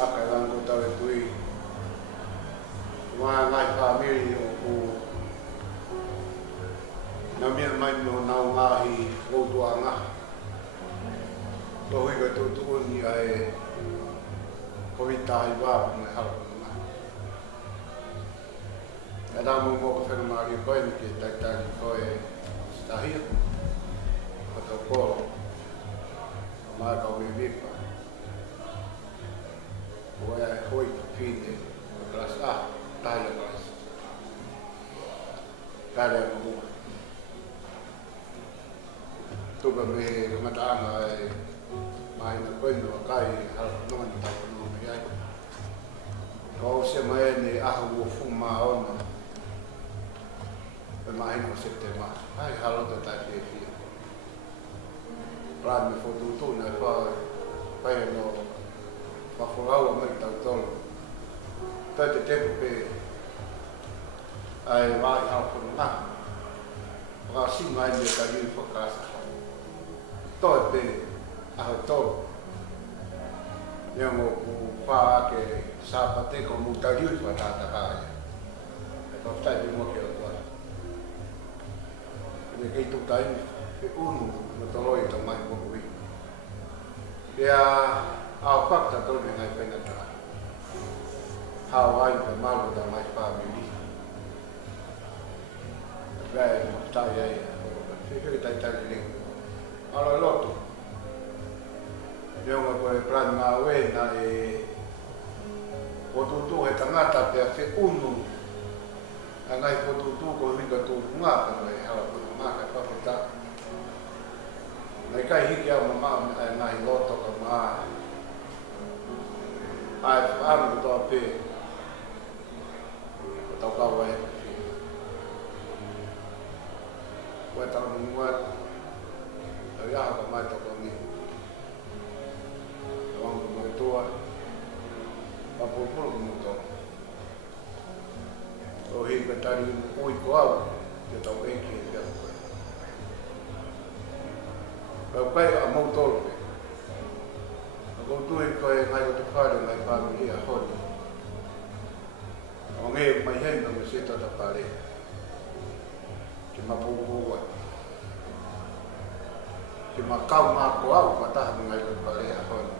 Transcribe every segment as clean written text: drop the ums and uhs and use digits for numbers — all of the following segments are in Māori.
Akalango tawe tui wa ngai family o ku na mia mai no na ngahi o tuanga to hi ga tu ni ai ko vitai wa me hal na ada mo mo ko fer mari ko ni ke tak tak ko e stahil atau ko ma ka we vi pa Voy a hoy fin de las talla más talla como tu me mataron mai na cuando kai al no me está no me hay o se me ni a hu fuma ona me mai no se tema ai halo de ta que plan me foto tu na pa no Mafurau mai tau tolo. Tai te tepo pe ai mai hau kono nga. Waka si mai me ka yu whakasa. Toi pe aho tolo. Nyango ku wha ke sāpate ko mutariu wha tāta kāia. E whaftai pe mua ke o toa. Me kei tutai pe unu no toloi tau mai mokui. Pea au fakta tol me ngai pena ta Hawaii pe malu da mai family vai no sta ia se che tai tai lì allora lotto abbiamo poi plan na we na e potutu e tangata pe fe unu ngai potutu ko ringa tu nga pe mai hala ko ma ka pa ta ngai kai hiki au mama ngai lotto ko ma ai amo to pe to ka wai wa ta mo wa ya ka mai to ko ni wa mo to wa pa po po mo to o hi ka ta ni o i ko au te to e ki ya ko pa a mo to Kau tu ko ngai ko whare ngai family a honi. O nge mai hen no se ta pare. Ki ma pu wa. Ki ma kau ma ko au pa ta ngai ko pare a honi.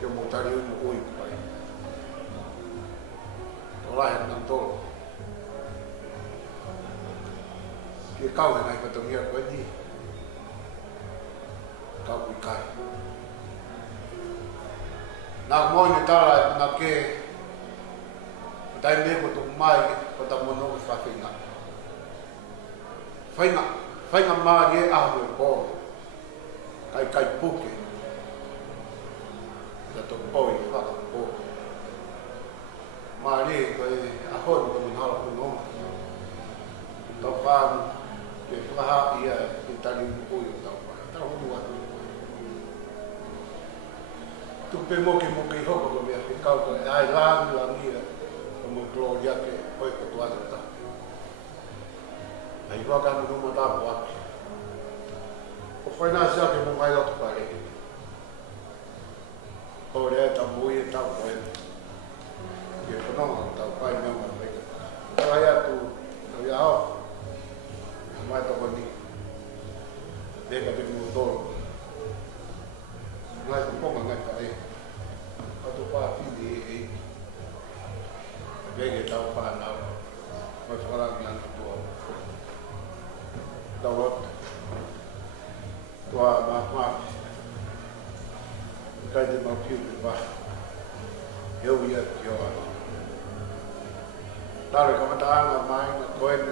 Ki mo tari mo oi pai. Ola hen nan to. Ki kau ngai ko to ngia ko ni. Kau ikai. Nak mo ni tala na ke dai me ko tu mai ko ta mo no fa finga. Fainga ma ye a ko. Kai puke. Da to poi fa ko. Ma ni ko a ho ko ni hala ko no. To fa ke fa ha ia itali ko yo ta fa. Ta ho wa tu pe mo ke hoko ko mea kau ko ai lang ia ko mo gloria ke oi ko tu ata ai wa ka mo mo ta wa ko foi na sa ke mo mai lo pare ko re ta mo ia ta ko ke ko no ta pai me mo me ta ya tu ya o mai to ko ni de ka te mo to ngai ko ngai ka e tu pa fili e bege tau pa na ma fala ngan tu dawat tua ma ka de ma piu ba eu ia yo dale como ta na mai na koen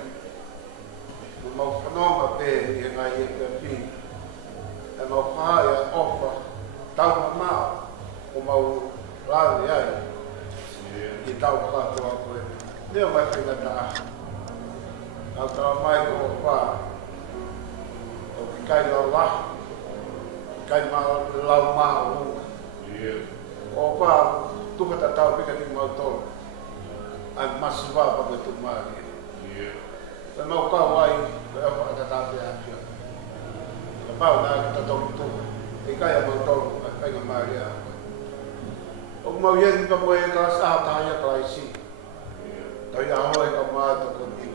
mo no ma pe e ngai e pe fi e mo fa ya ofa tau ma o mau Claro, ya. Y tal cual todo pues. Deu vai pegar da. Ela mais do pa. O que cai lá. Cai mal lá mal. O pa tu que tá pega de motor. Ai mas vai para tu mar. Mas não cá vai, vai para tá a pau na tá todo tu. E cai a motor, pega Maria. mau yen ka mo e ka sa ta ya ka isi. Tai a ho e ka ma to ko ti.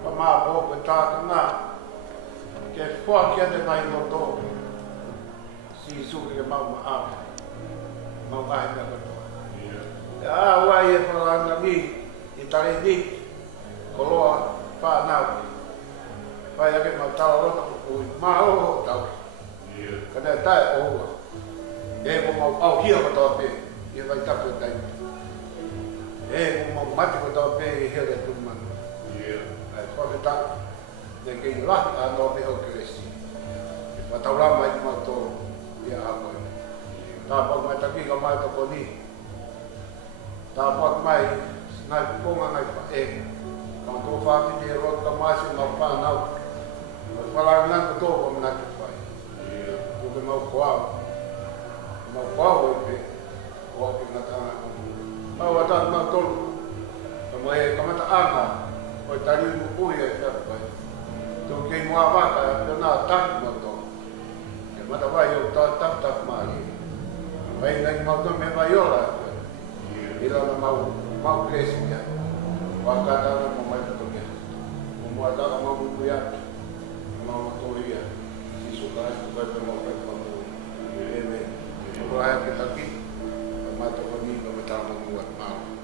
Pa ma po ko ta ka na. Ke fo ke de mai no to. Si su ke mau ma a. Mau ka ha ka to. Ya wa ye pa na ni i tare ni. Koloa pa na. Pa ya ke ma ta ro ta ko ma o ta. Kana ta o. E ko mau au hia ko to pe. Ye vai ta ko tai. E ko mau mate ko to pe he le tu man. Ai ko ta. De ke la a no pe o kresi. Pa ta la mai ma to ya a ko. Ta pa mai ta ki ka mai to ko ni. Ta pa mai ngai ko ngai pa e. Ka to fa ti de ro ka ma si ma pa na. Pa la na ko to ko na ki pa. Ko mau ko mau pau e o que na ta mau ata na tol como e como ta anga o tari mu pui e ta pa to ke mo ava ka na ta no to e mata vai o ta mai vai na mau to me vai ora e la mau crescia va ka ta na mo mai to ke mo ata mau mu ya mau to ia si su ka ko ko mo ka ko e Orang kita ki, mata kami betul membuat malu.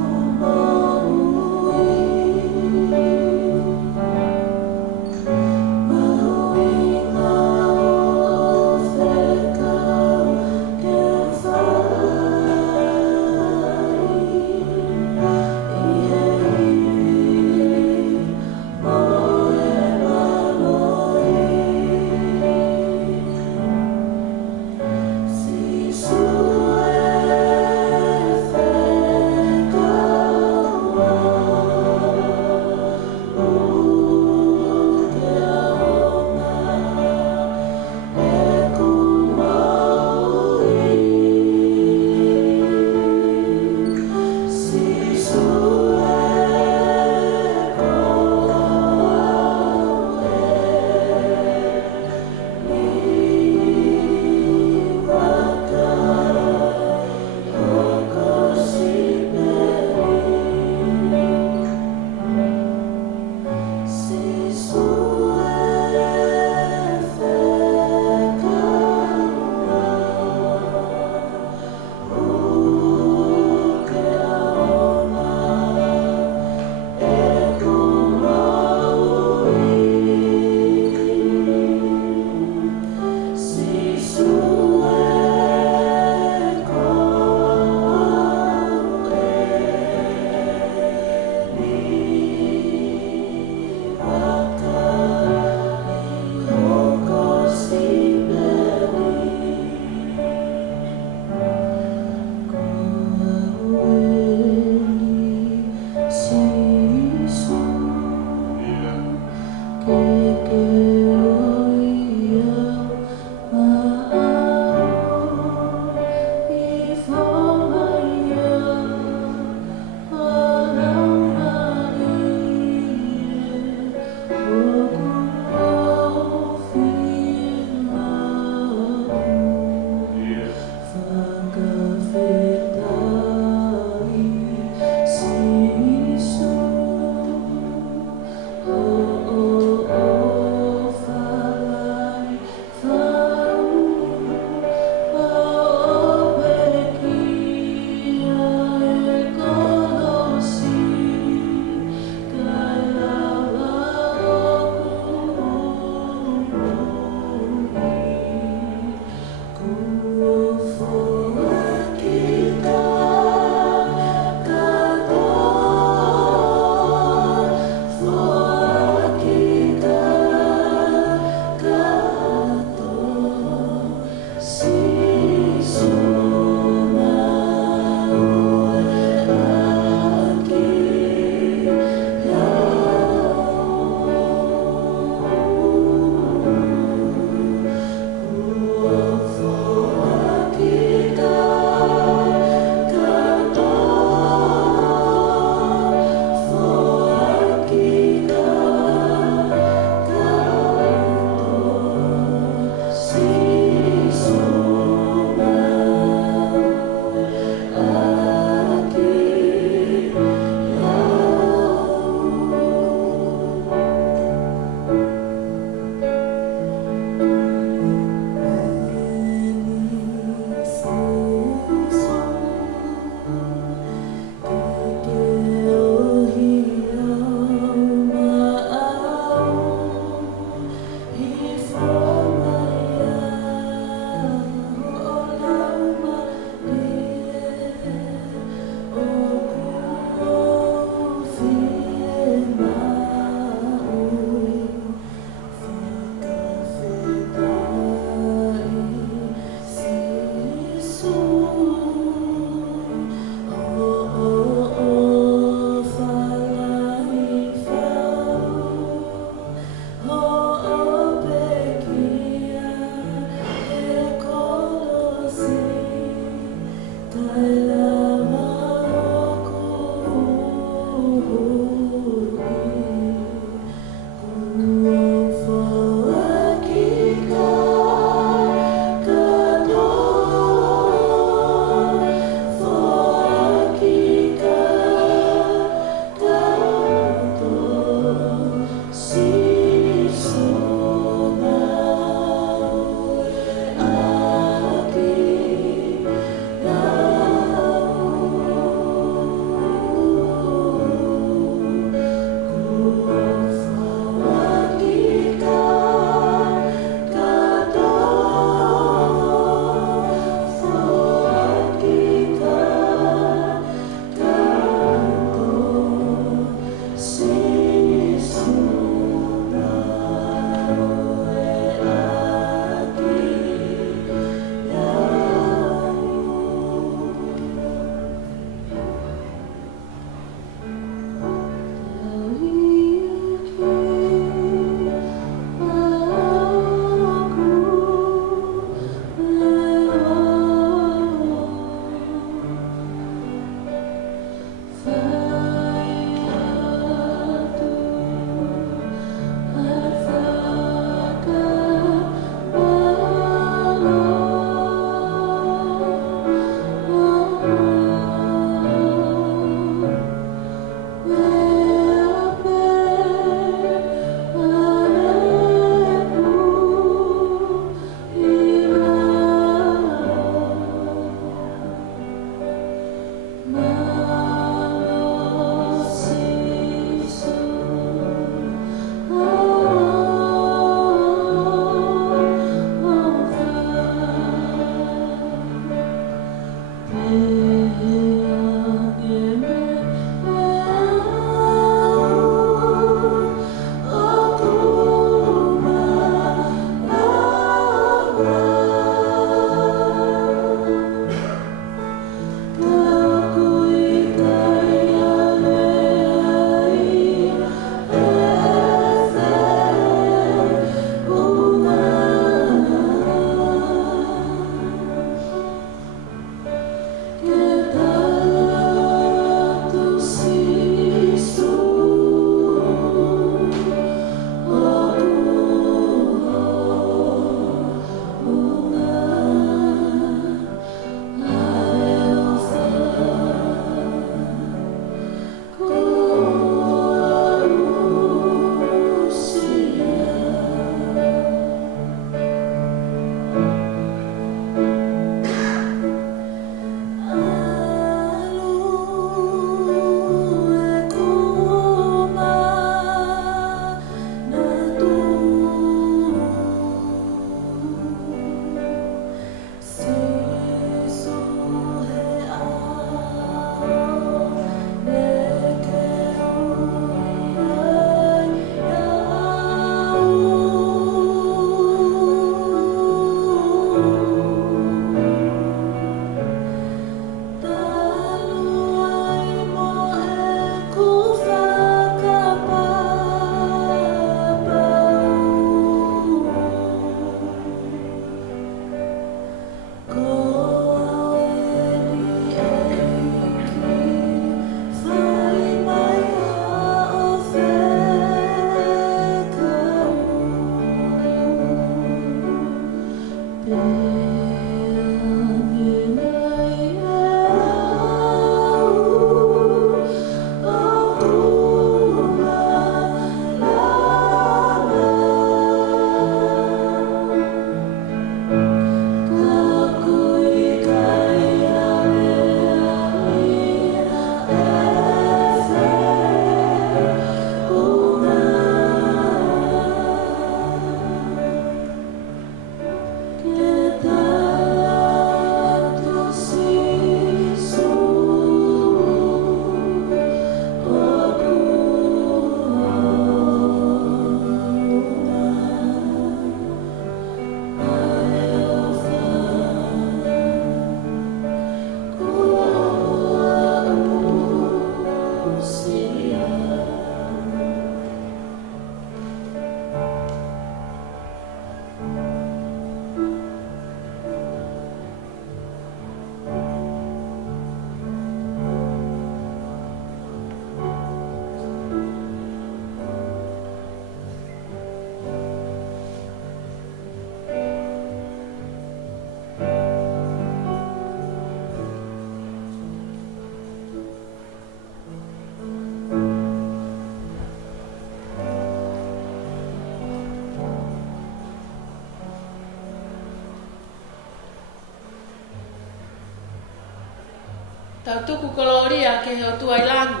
Tau tuku koloria ke he o tuailangi.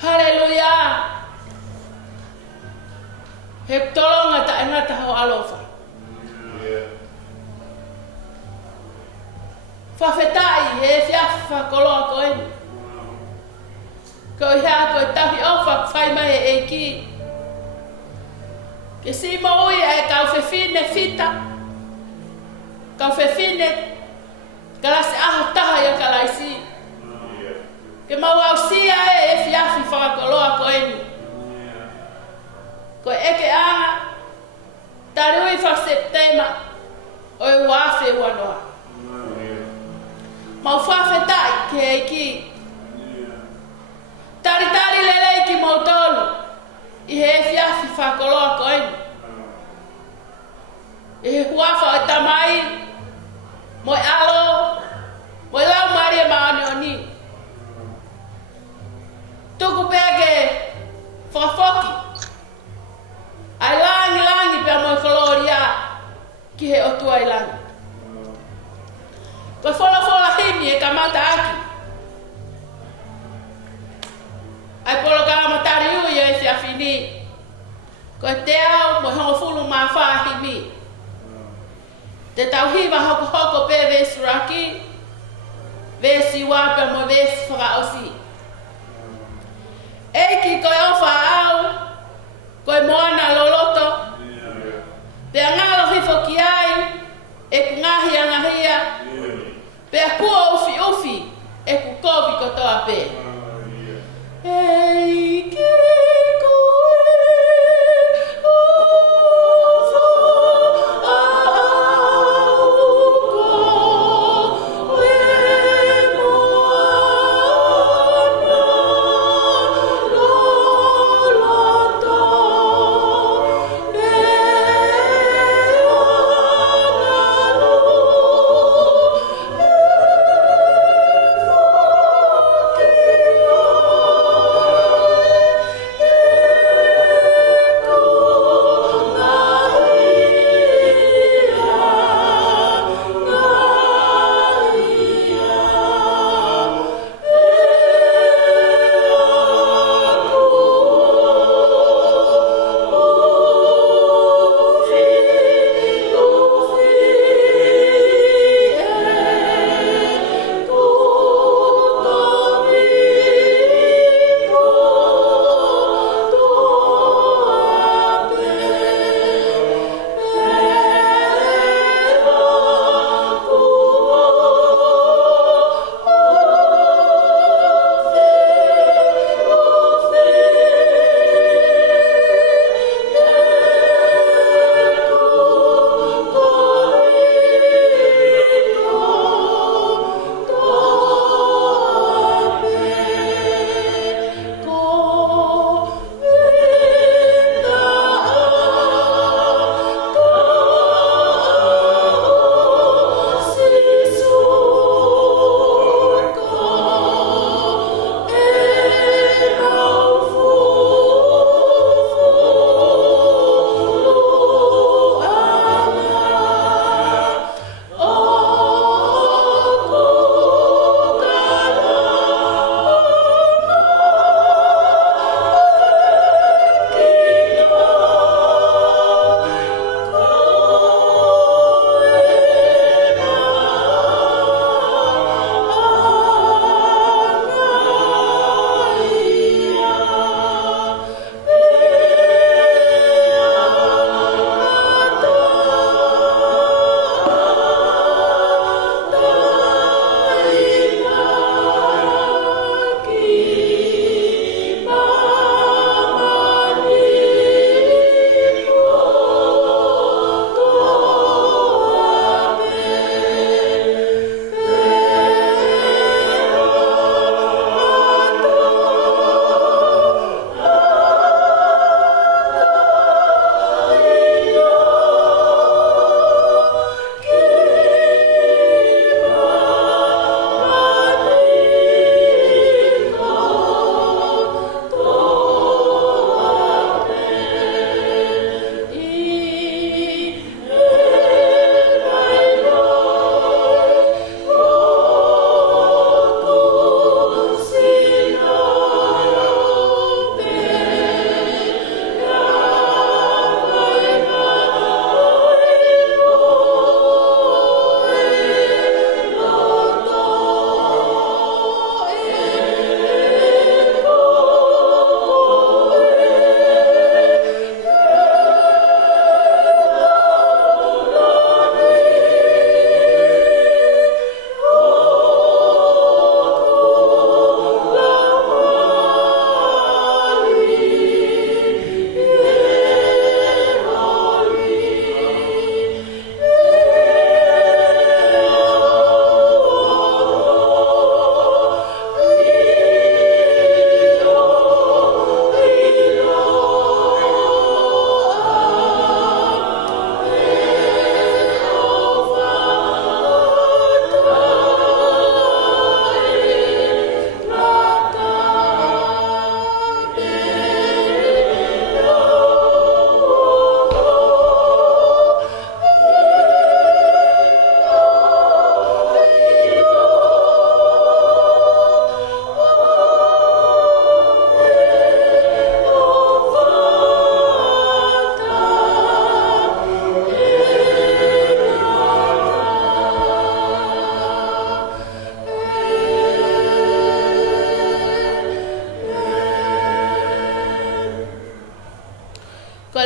Haleluya. He tolonga ta engata ho alofa. Whawhetai he whiawha koloa koe. Ko hea koe tahi ofa whai mai e ki. Ke si mo ui e kau whewhine whita. Kau whewhine kalase aha taha ia kalaisi. Ke mau au sia e whiawhi whakakoloa koe ni. Ko eke aha tarui wha Septema o e wafe wanoa. Mau whawhetai ke e ki. Tari lelei ki mau tolu. I he whiawhi whakakoloa koe ni. I he huafa o tamai. Moi alo. Moi lau maria maone o ni. Tuku pege whakafoki. Ai langi pia moi koloria ki he o tuailangi. Koe fola himi e kamata aki. Ai polo kalama tari ui e whiawhini. Koe te au moi hongo fulu maa whahimi. Te tau hiwa hoko pe vesi raki. Vesi wapia mo vesi whakaosi. Eki koe ofa au. Koe moana loloto. Pea ngalo hifo ki ai. E ku ngahia. Pea kua ufi. E ku kovi kotoa pe. Eiki koe ofa au koe moana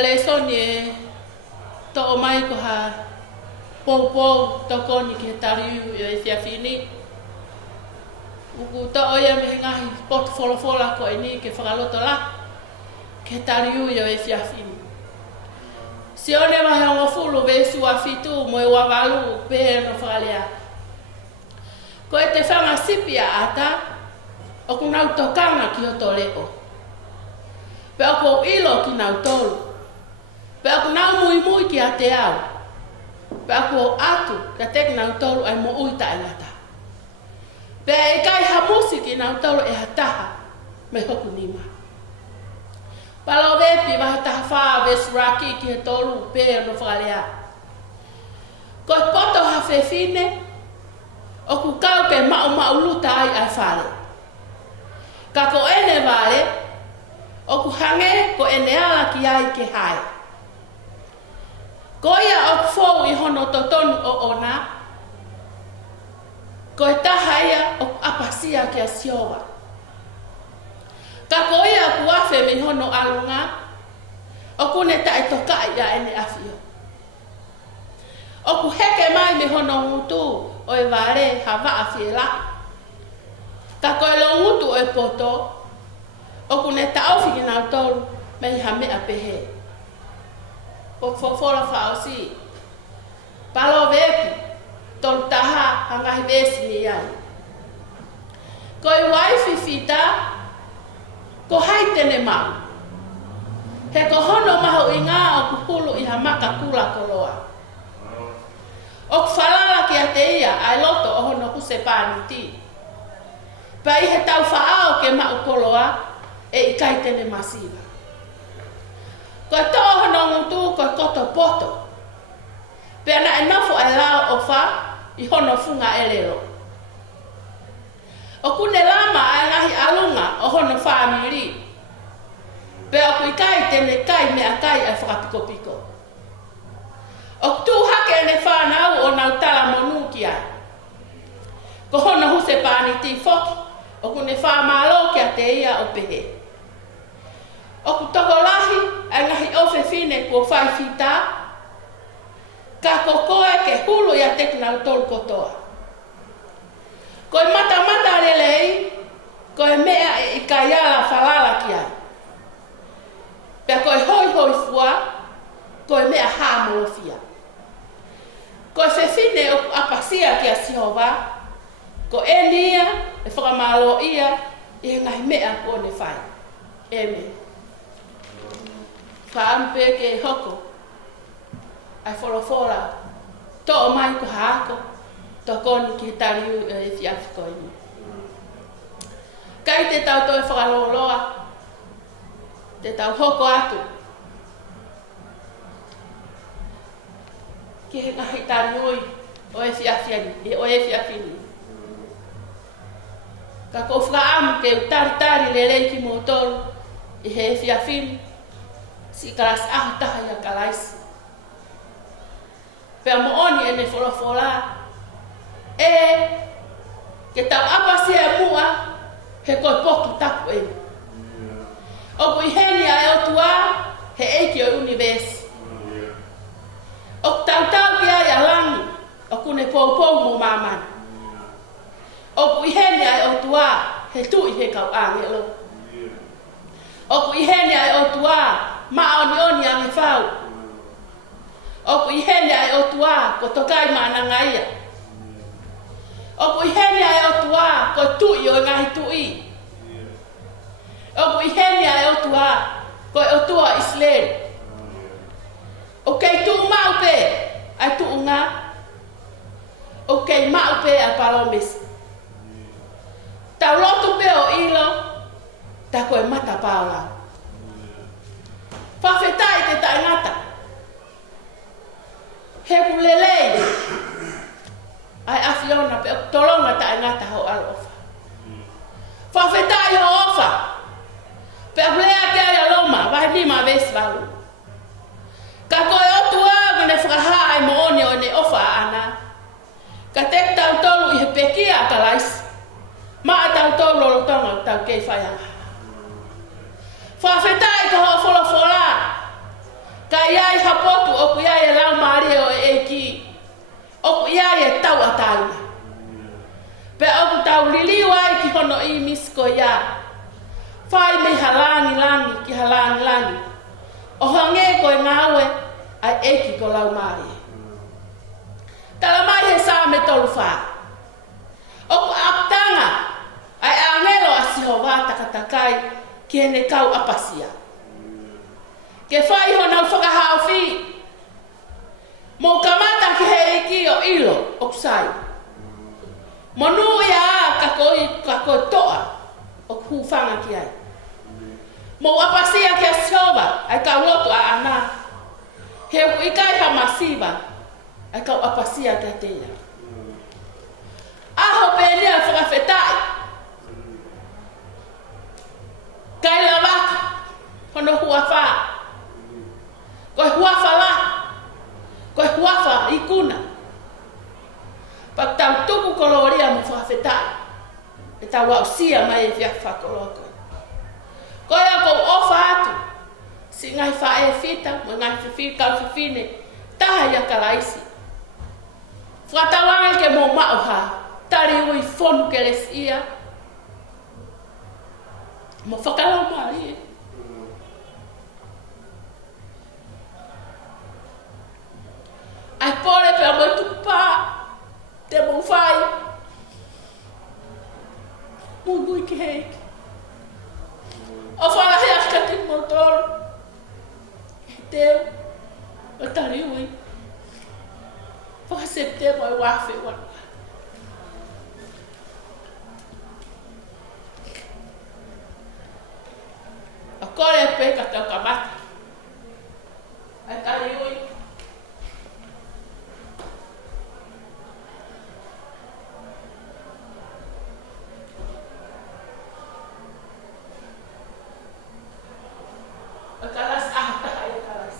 le soni to o mai ko ha po to koni ke tari e fia fini. Uku to o ia me ngahi pot fola ko ini ke whakaloto la ke tari e fia fini. Si one mahe o ngofulu vesu a fitu mo e wawalu pe no whakalea. Ko e te whanga sipi a ata, o ku nau tokanga ki o to leo. Pe o ko ilo ki nau tolu. Pe o ku nau mui ki a te au. Pe o ko atu ka tek nau tolu ai mo uita e ngata. Pe e kai hamusi ki nau tolu e hataha me hoku nima. Palo vepi waha taha whaa vesuraki ki he tolu pe no whakalea. Ko e poto ha whewhine, o ku kau ke mau luta ai ai whare. Ka ko ene vare, o ku hange ko ene ala ki ai ke hae. Ko ia o ku fōu i hono to tonu o ona, ko e taha ia o ku apasia ki a siowa. Ka ko ia ku afe mi hono alunga, o ku ne tae toka ia ene afio. O ku heke mai mi hono ngutu o e vare hawa afie la. Ka ko e lo ngutu o e poto, o ku ne tau whiki nau tolu me i hame a pehe. O fofola whaosi, palo vepi, tolu taha hangahi vesi ni ai. Ko i waifi fita, ko hai tene mau. He ko hono maho i ngā o ku hulu i hamaka kula koloa. O ku whalala ki a te ia ai loto o hono ku se pāni ti. Pai he tau whaao ke mau koloa e i kai tene masiva. Ko to hono ngutu ko koto poto. Pena e nofo ai lao o wha i hono funga e lero. O kune lama ai ngahi alunga o hono whaamiri. Pe o kui kai tene kai me a kai ai whakapiko. O tu hake ne whanau o nau tala monu ki ai. Ko hono huse pāni ti foki, o kune whaamalo ki a te ia o pehe. O ku toko lahi ai ngahi ofe fine kua whai whita, ka kokoe ke hulu ia teku nau tolu kotoa. Ko e mata relei, ko e mea e i kaiala whalala ki ai. Pea ko e hoi fua, ko e mea hāmolofia. Ko e whewhine o apasia ki a Sihova, ko e nia e whakamalo ia i he ngahi mea ko ne whai. Eme. Whaampe ke hoko, ai wholofora, to o mai ko haako, to koni ki he tariu e fiafiko ini. Kai te tau toi whakaloloa, te tau hoko atu. Ki he ngahi tariui o e fiafiani, o e fiafini. Ka ko whakaamu ke utari lelei ki motoru, i he fiafini, si kalas ahu taha ia kalaisi. Pea mo oni e ne wholofora, ke tau apasi e mua, he koi poku tapu e. O kui heni a e o tua, he eiki o univesi. O tau ki ai a langi, o kune pou mo mamani. O kui heni a e o tua, he tui he kau angelo. O kui heni a e o tua, maoni a me whau. O kui heni a e o tua, ko tokai maanangaia. O kui heni a e o tua, ko tui o ngahi tui. O kui heni a e o tua, ko e o tua Israel. O kei tu maupe, ai tu unga. O kei maupe a palomis. Tau lotu pe o ilo, ta koe mata paola. Whawhetai te taingata. He kulelei. Ai awhiona pe tolonga taingata ho alofa. Whawhetai ho ofa. Pe aplea ke ai aloma, vai nima vesi valu. Ka koe otu agu ne whakaha ai moone o ne ofa ana. Ka tek tau tolu i he pekia ka laisi. Maa tau tolu o tonga tau kei whaianga. Whawhetai ka ho wholofora. ko ia. Fai me halangi langi ki halangi langi. O hange ko ngawe ai eki ko lau mai. Tala mai he sa me tolu fa. O ko aptanga ai angelo asiho wa takatakai ki hene kau apasia. Ke fai hona whakahao fi. Mo kamata ki he iki o ilo o kusai. Monu ia kako toa o kuwhanga ki ai. Mo apasia ki a siova ai kau loto a ana. He ikai ha masiva ai kau apasia ki a teia. Aho pēnea whakawhetai. Kai la waka hono huawha. Koe huawha la. Koe huawha ikuna. Pak tau tuku koloria mo whakawhetai. E tau wau sia mai e whiak whakoloko. Koe a kou ofa atu. Si ngai whae fita, mo ngai whiwhi kau whiwhine. Taha ia kalaisi. Whakatawanga ke mo mauha. Tari ui fonu ke les ia. Mo whakalau mai. Ai pore pe mo tupa. Te mo whai. Mui ki heiki. O whalahe akatik mo toro. Teo. O tari ui. Whakasepte mo i wafe wana. A kore pe ka tau kamata. Ai tari ui. A kalas taha ai kalas.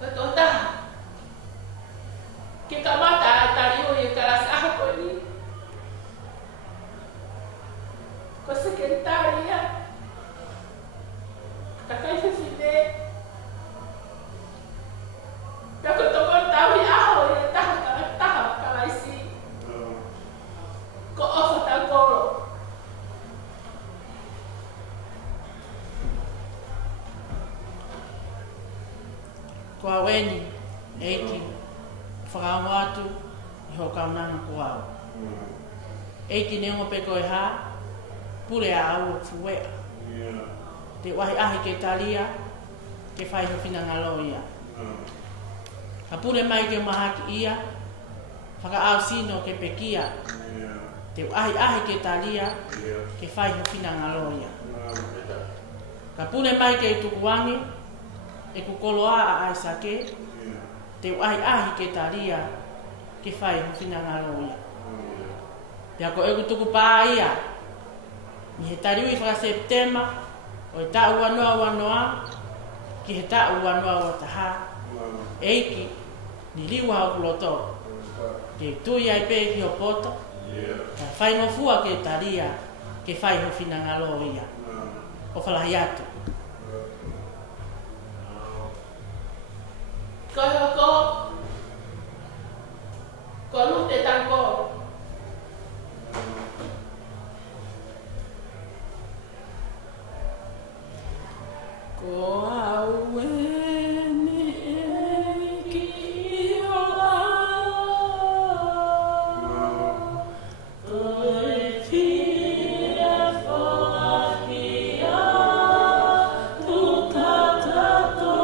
Betul taha. Ke kamata ai tari ui kalas ko ni. Ko sekretaria. Takai fifine. Tako tokon tawi aho ya taha kalaisi. Ko ofa tangkolo. Ko aweni, eiki, whakawatu, i ho kaunanga ko au. Eiki neongo pe koe ha, pure a au o fuwea. Te wahi ahi ke talia, ke whai ho whina ngalo ia. Ha pure mai ke mahaki ia, whaka au sino ke pekia. Te ahi ke talia, ke whai ho whina ngalo ia. Ka pure mai ke tukuangi, e kukoloa a aisake, te ahi ke talia, ke whai ho whina ngalo ia. Pea ko egu tuku pā ia, mi he tariui whaka Septemba, o e tā wanoa, ki he tā wanoa o taha, eiki, ni liwa hau kuloto, ke tui ai pē ki o poto, ka whai ngofua ke talia, ke whai ho whina ngalo ia, o whalahi atu. Koe hoko. Ko lute tangko. Ko auene ki ola. Koe fia whakia tukatato.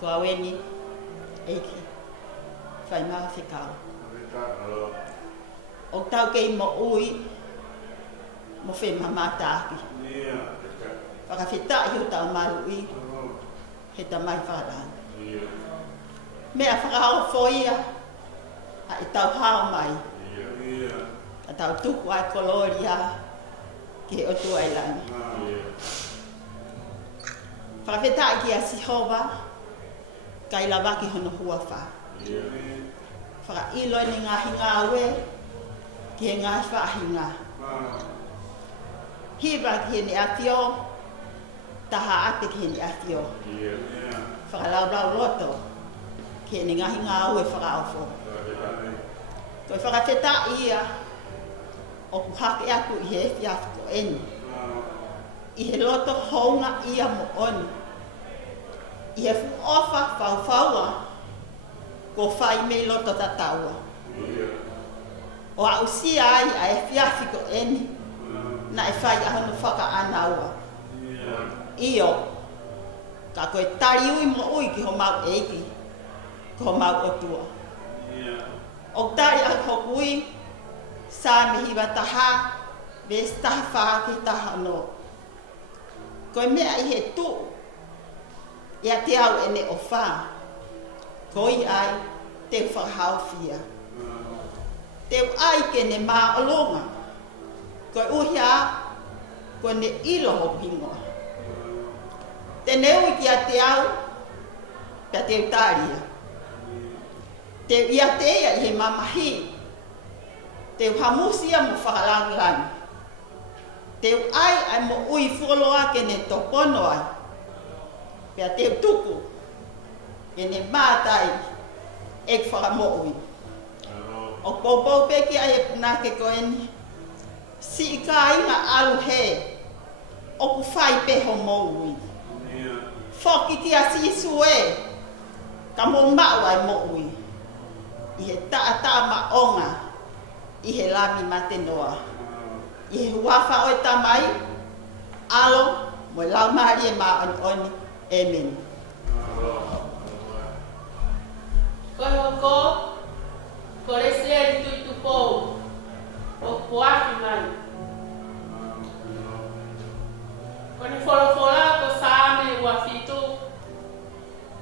ko aweni eiki fai maa whikau. O tau kei mo ui mo whi mamātāki. Whakawhita i o tau maru i he ta mai whārana. Mea whakahau whoia a i tau hao mai. A tau tuku ai koloria ki he otu ai lani. Whakawhita i ki a Sihova kai la waki hono hua wha. Whaka ilo ni ngahi ngā ue ki he ngahi whaahinga. Hiba ki he ni atio, taha ate ki he ni atio. Whakalau roto ki he ni ngahi ngā ue whakaofo. Koe whakawhita ia o kuhake aku i he whiawhiko eni. I he loto hounga ia mo oni. I he fuofa whauwhaua ko whai mei loto tataua. O a usia ai a e whiawhiko eni na e whai ahono whaka anaua. Io, ka koe tari ui mo ui ki ho mau eiki, ki ho mau otua. O tari a hokui, sa me hiwa taha, ves taha wha ki taha no. Koe mea i he tu, ia te au ene o wha. Koi ai, te whakahau whia. Te ai ke ne maa olonga. Koe uhia, koe ne ilo ho pingoa. Te neu i kia te au, pia te utaria. Te ia te ia i he mamahi. Te hamusia mo whakalanglani. Te ai ai mo ui wholoa ke ne topono ai. Pia te tuku, ke ne mātai e whakamo ui. O poupou peki ai e puna ke koeni. Si i ka inga alu he, o ku whai peho mo ui. Whoki ki a si isu e, ka mo mau ai mo ui. I he taa maonga, i he lami matenoa. I he huafa o e tamai, alo, mo e lau maari e maa oni, amen. Koe hoko, ko resea i tuitu pou, o kuaki mai. Kone wholawhola ko saame ua fitu,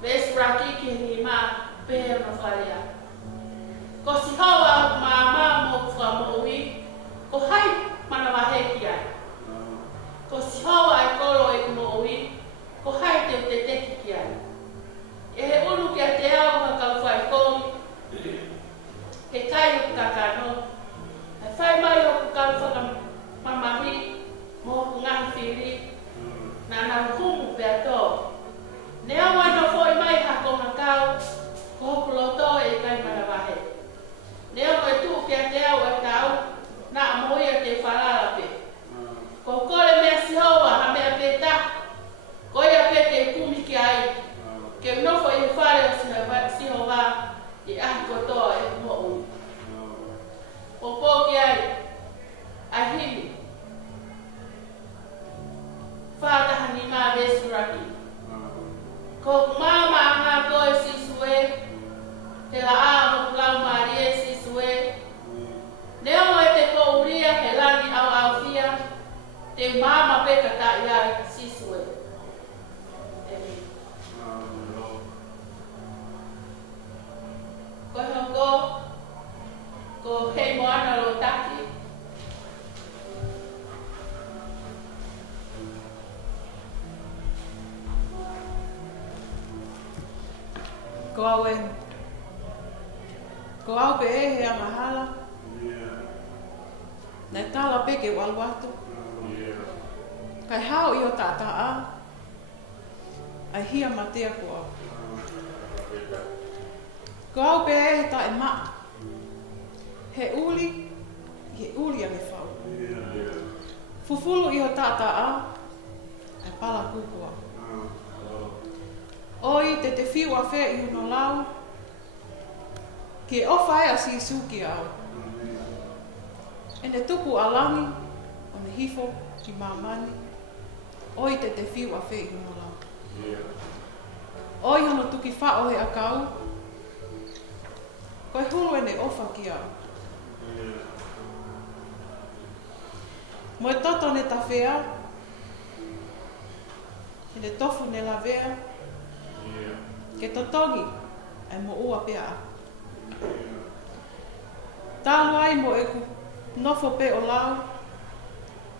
ves rakiki ni ma pēr na wharea. Ko si hawa māma mo whamoui, ko hai mana waheki ai. Ko si hawa ai kolo e kumoui, ko hai te teki ki ai. E he unu kia te au hakau whai komi, ke kai o kakano, e whai mai o kukau whakamamahi, mo ku ngahi whiri, na na humu pe ato. Ne awa no foi mai hako makau, ko hoku loto e kai marawahe. Ne awa e tu kia te au e tau, na amoi a te whalalape. Ko kore mea sihoa ha mea pe ta, ko ia pe te kumi ki ai, ke nofo i whare o sihoa i ahi kotoa e mo ui. Popo ki ai, a himi. Whātaha ni mā vesuraki. Ko māma ngā koe sisue, te la āho lau māri e sisue. Neo e te kouria he lani au whia, te māma peka tai ai sisue. Koe hoko, ko hei moana lo taki. Ko au e. Ko au pe e he amahala. Nei tala peke walu atu. Kai hao i o tata a. Ai hia matea ko au. Ko au pe e he ta e maa. He uli a me whau. Fufulu i o tata a. Ai pala kukua. Oi te whiu a whea i uno lau, ke o whae a si suki au. E ne tuku a langi, o ne hifo ki mamani, oi te whiu a whea i uno lau. Oi hono tuki whao he akau. Koe hulu ene ofa ki au. Mo e toto ne tawhea. Ine tofu ne la vea. Ke totongi ai mo ua pea aku. Tālu ai mo e ku nofo pe o lau.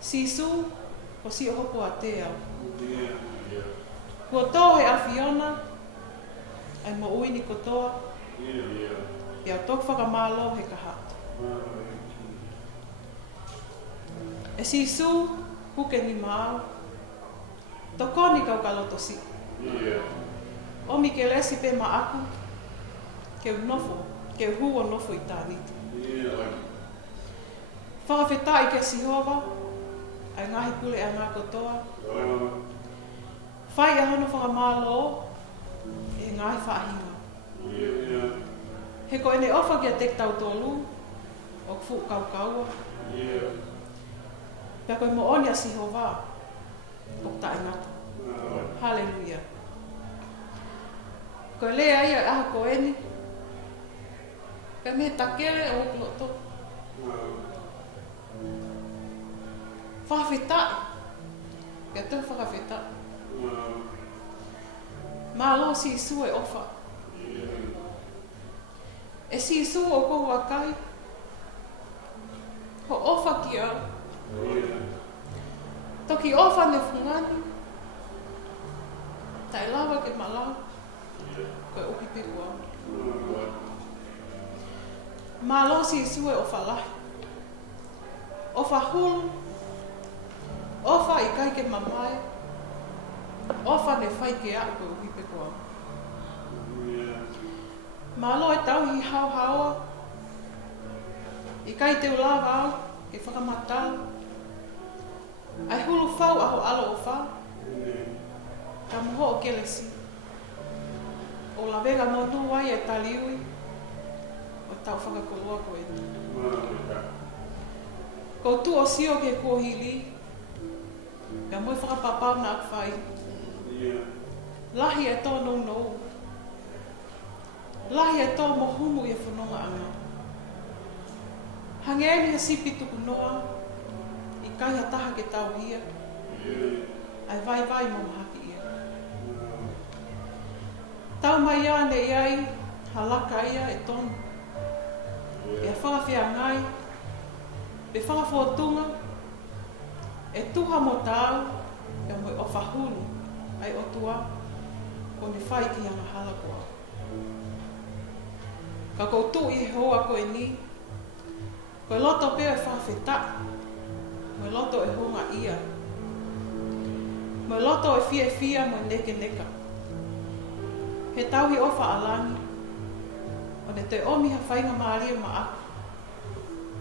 Sisu o si o hopo a te au. Kua tō he awhiona. Ai mo uini kotoa. Ia tōku whakamālo he kahatu. E sisu huke ni māu. Tokoni kau ka loto si. Omi ke lesi pe ma aku. Ke nofo. Ke huo nofo i tāniti. Whakawhetai ke sihova. Ai ngahi kule a ngā kotoa. Whai a hono whakamālo. E ngahi whaahinga. He ko ene ofa kia tek tau tōlu. O kufu kau kaua. Pea koe mo oni a sihova. O tae ngata. Hallelujah. Koe lea ia aha ko eni. Pea me takere o loto. Whawhetai. Pea tau whakawhetai. Mā lo si isu e ofa. E si isu o kohu a kai. Ho ofa ki au. Toki ofa ne fungani. Tai lawa ke malau. Koe uki pe kua. Mā lo si isu e ofa lahi. Ofa hulu. Ofa i kai ke mamai. Ofa ne whai ke au koe uki pe kua. Mā lo e tau hi hau haua. I kai te ulawa au. Ke whakamatau. Ai hulu whau aho alo o whau. Ka moho o kelesi. O la vega mo tu wai e taliui. O tau whakakolua koe. Ko tu o sio ke kuohili. Ka moe whakapapau na ak whai. Lahi e tō nou nou. Lahi e tō mohumu i e whanonga anga. Hangeni ha sipi tuku noa. I kai ha taha ke tau hia. Ai vai mo mahaki ia. Tau mai ane iai. Halaka ia e tonu. E whakawhia ngai. Pe whakawhotunga. E tuha mo tau. E moe o whahulu. Ai o tua. Ko ne whai ki anga hala koa. Ka koutu i hoa koe ni. Koe loto peo e whawheta. Moe loto e honga ia. Moe loto e fia moe neke neka. He tauhi ofa alangi. O ne te omi ha whainga maaria ma aku.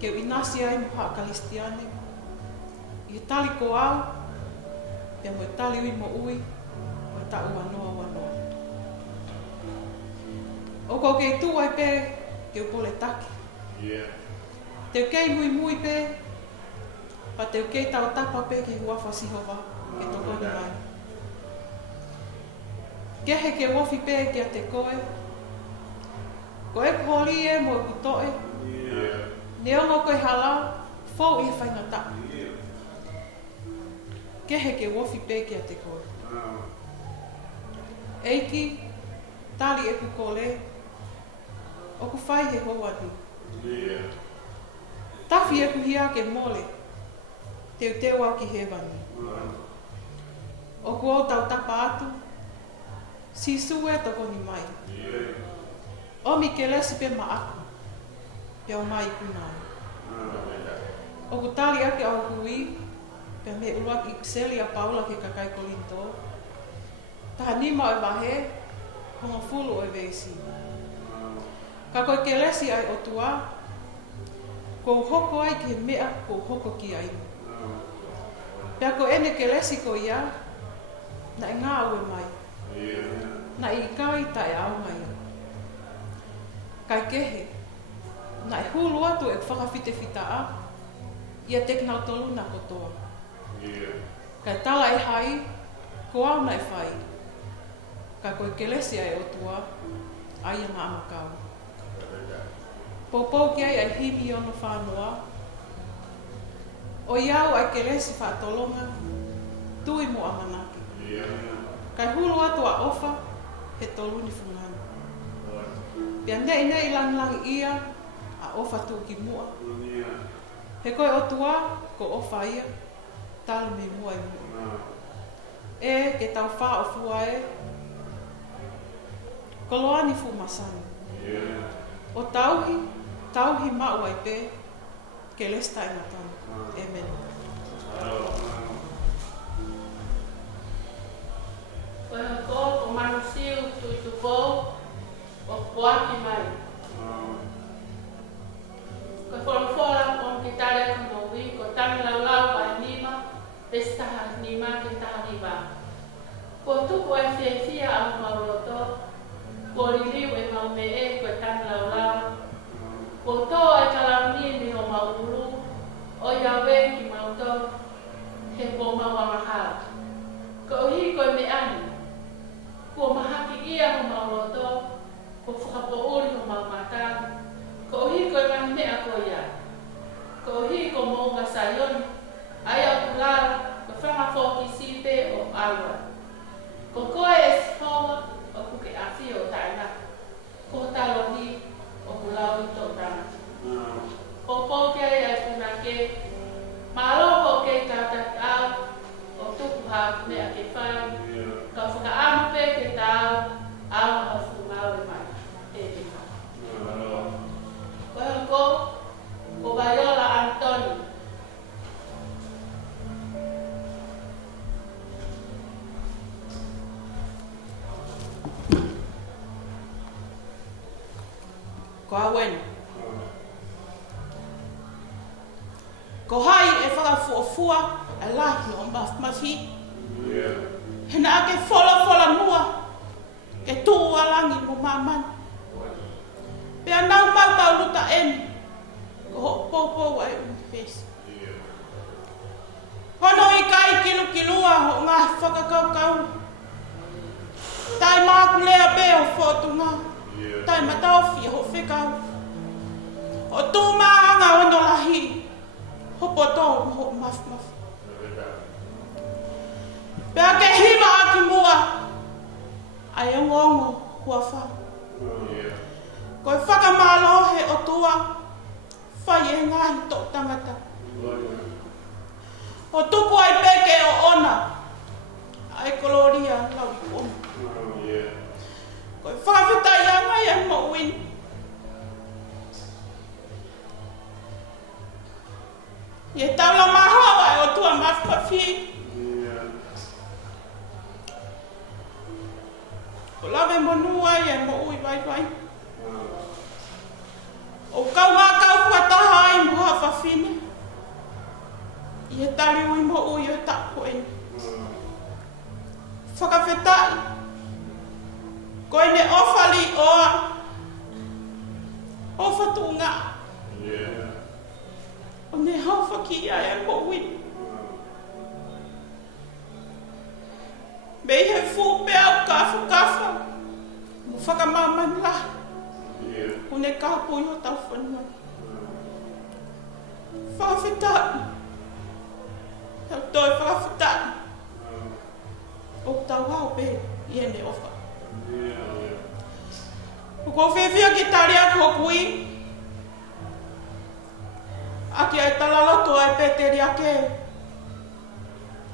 Keu inasi ai mo haa kalistiane. I tali ko au. Pea moe tali ui mo ui. Moe ta ua noa wanoa. O ko kei tu ai pe. Keu pole taki. Teu kei mui pe. Pa teu kei tau tapa pe ki huafa sihova. Ke toko ni mai. Kehe ke wofi pe kia te koe. Ko e kuholi e mo e kutoe. Ne ongo koe hala. Fou i he whainga ta. Kehe ke wofi pe kia te koe. Eiki. Tali e ku kole. O ku whai he hoa ni. Tafi e ku hia ke mole. Teu teu au ki hewani. O ku o tau tapa atu. Sisu e toko ni mai. Omi ke lesi pe ma aku. Pea o mai kunai. O ku tali ake au kui. Pea me uruak i kseli a paula ke kakai kolinto. Taha nima o wahe. Honga fulu o veisi. Ka koe ke lesi ai o tua. Ko hoko ai ki he mea ko hoko ki ai. Pea ko ene ke lesi ko ia. Na e ngā ue mai. Na i kai ta e au mai. Kai kehe. Na e hulu atu e whakawhite whita a. Ia teknau tolu na kotoa. Kai tala e hai. Ko au na e whai. Ka koe kelesi ai o tua, ai ngā amakau. Popou ki ai himi ono whanua. O iau ai kelesi whaatolonga, tui mo amanaki. Kai hulu atu a ofa, he toluni whungana. Pia nei lang ia, a ofa tu ki mua. He koe o tua, ko ofa ia, tala me mua i mua. E, ke tau wha o fua e, koloani fu masani. O tauhi mau ai pe, ke lesta i matana. Amen. Koe ko manusiu tu pou, o kuaki mai. Koe wholawhola o ki tare kunowi, ko tangi lau ai nima, testaha nima ki taha niwa. Ko tuku ai whiawhia au mauroto, ko riliu e mau me e koe tangi lau. Ko tō ai kalauni ni o mauru, o Iawe ki mauto, he po mau amahara. Ko hi koe me ani, ko mahaki ia ho mauroto, ko whakapouri ho maumata, ko hi koe mahi mea ko ia. Ko hi ko mounga sayoni, ai au kulara, ko whangafo ki sipe o awa. Ko koe e sihoa, o kuke awhi o taina, ko talo hi o kulau i tō tana. Ko pōkea ai puna ke, mālo ke tātat au, o tuku hau mea ke whai, ka whakaamu pe ke tau, au hawhu maure mai, e te whai. Koe ko, ko Viola Antoni. Ko awen. Ko hai e whakafuafua e lahi o mafi. He nā ke whola mua, ke tū alangi mo mamani. Pea nau mau ruta eni, ko ho poupou ai unifesi. Hono i kai kilua ho ngā whakakaukau. Tai māku lea be o whotunga. Tai matawhi ho whekau. O tū maanga ono lahi. Ho poto ho maf. Pea ke hiva aki mua. Ai e ngongo hua wha. Koe whakamalohe o tua. Whai e ngahi tō tangata. O tupu ai peke o ona. Ai koloria lau i ona. Koe whakawhitai angai e mo win. Ie taula mahawa e o tua mawhawhi. O lawe monua e mo ui vai. O kau ngā kau whataha ai muha whawhine. Ie tari ui mo ui o tapu eni. Whakawhitai. Koe ne ofali oa. Ofa tūnga. O ne hauwhaki ai e mo ui. Mei he fūpe au kafu. Mo whakamamani lahi. O ne kāpui o tau whanua. Whakawhitai. Hau toi whakawhitai. O tau hau pe i ene ofa. O ko whiwhia ki tari aku o kui. Aki ai talaloto ai peteri ake.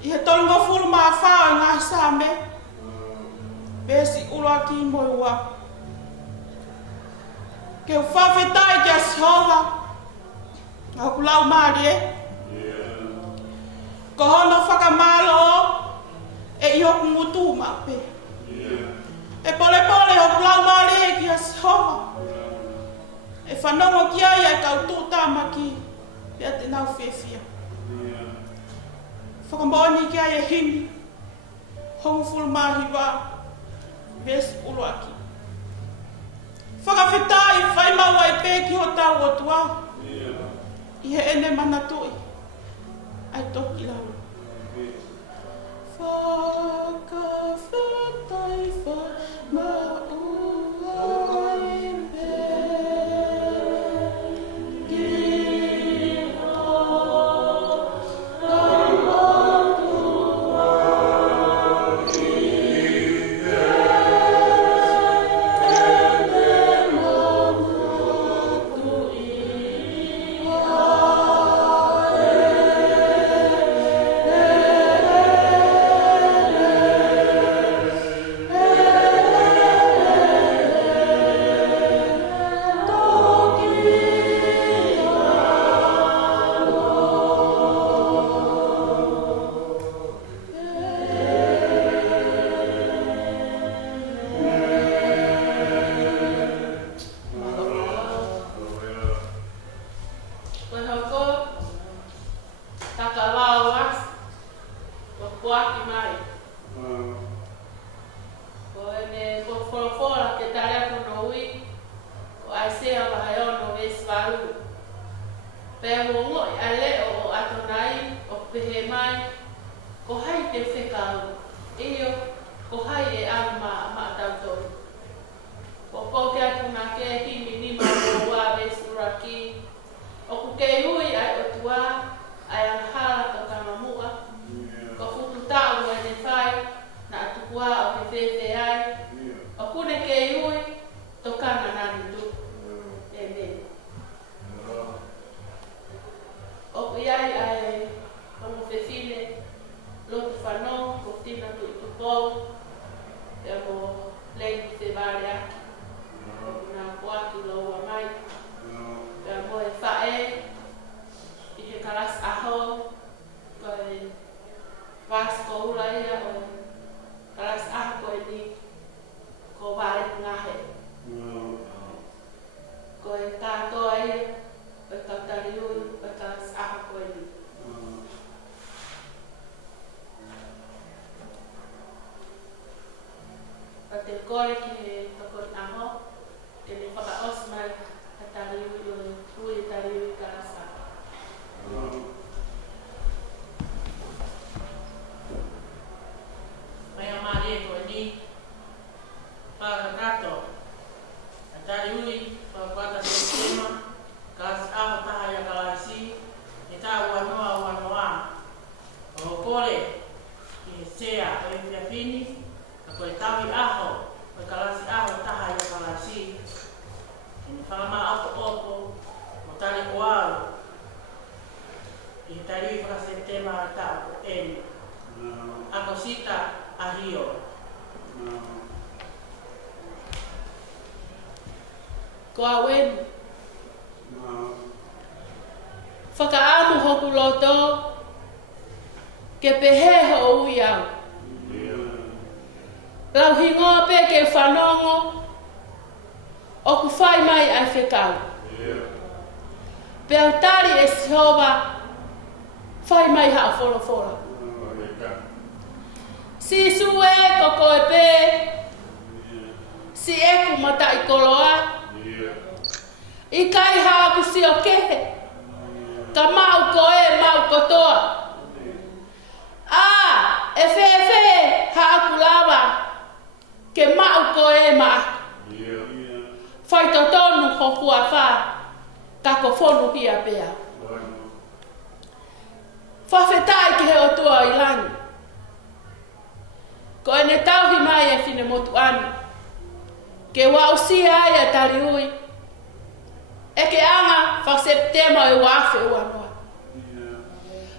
I he tolunga fulu maa whao i ngā sāme. Besi uloa ki moi ua. Ke u whawhetai ki a Sihova. Ngā kulau maari e. Ko hono whakamalo o. E i hoku mutu maa pe. E pole ho kulau maari e ki a Sihova. E whanongo ki ai ai kau tūtā maki. Pea te nau whiwhia. Whakamoni ki ai e hini. Hongu fulu mahi wā. Vesi uloaki. Whakawhitai whai mau ai pē ki ho tau o tua. I he ene manatui. Ai toki lau. Whakawhitai whai fora ke tarea kono ui, o Aisea wahaiono ves valu. Pea ngongo I aleo o atonai, o pehe mai, ko hai te whekau. Iyo, ko hai e alma ma tautoi. Ko ko te atu ngā ke himi ni ma o wā vesuraki. O ku ke hui ai o tua, ai alhara to kangamua. Ko futu tau e ne whai, na atukua o te whewhe ai. O kune ke hui, to kana nani tu. Amen. O ku iai ai, komo whewhine, lotu whanau, ko tina tu i tupou. E mo lei te vare aki. O kuna kuatu laua mai. E mo e whae, I he karas aho, ko e Vasco ura ia o karas aho ko e ni, ko vare ngahe. Ko e katoa ia, o e kautari ui, o e karas aho ko e ni. O te kore ki he tokon aho, ke ne whakaos mai a tari ui o e ui tari ui karas aho. Mai a mare ko ni whakakato. A tari ui, whakata te tema, kas aho taha ia kalasi, e tā wanoa. O kore, ki he sea o e whiawhini, a koe tawi aho, o kalasi aho taha ia kalasi. Ki ni whakama opo, o tari o au. I he tari ui whakasentema a tā o eni. Ako sita a hio. Ko a wen. Whakaamu hoku loto, ke pehe ho ui au. Lau hingoa pe ke whanongo, o ku whai mai ai whekau. Pe au tari e sihova, whai mai haa whora. Si sue ko koe pe, si eku mata I koloa, I kai haa ku si o kehe, ka mau koe mau kotoa. E whewhe haa ku lawa, ke mau koe ma. Whai to tonu ho kua wha, ka ko whonu hia pea. Whawhetai ki he o tua I langi. Ko e ne tauhi mai e whine motu anu. Ke wau sia ai a tari ui. E ke anga wha septema e wafe ua noa.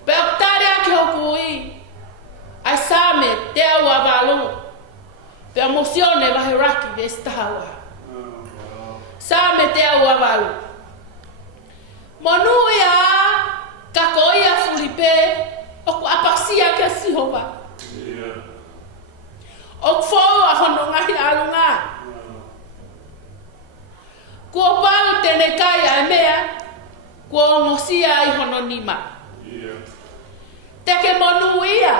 Pe o tari aki hoku ui. Ai same te au a walu. Pe o mosione wahe raki vestawa. Same te au a walu. Monu ia ka koia fulipe. O ku apasia ke sihowa. O fōu a hono ngahi alunga. Kua pau tene kai ai mea, kua ngosia I hono nima. Te ke monu ia,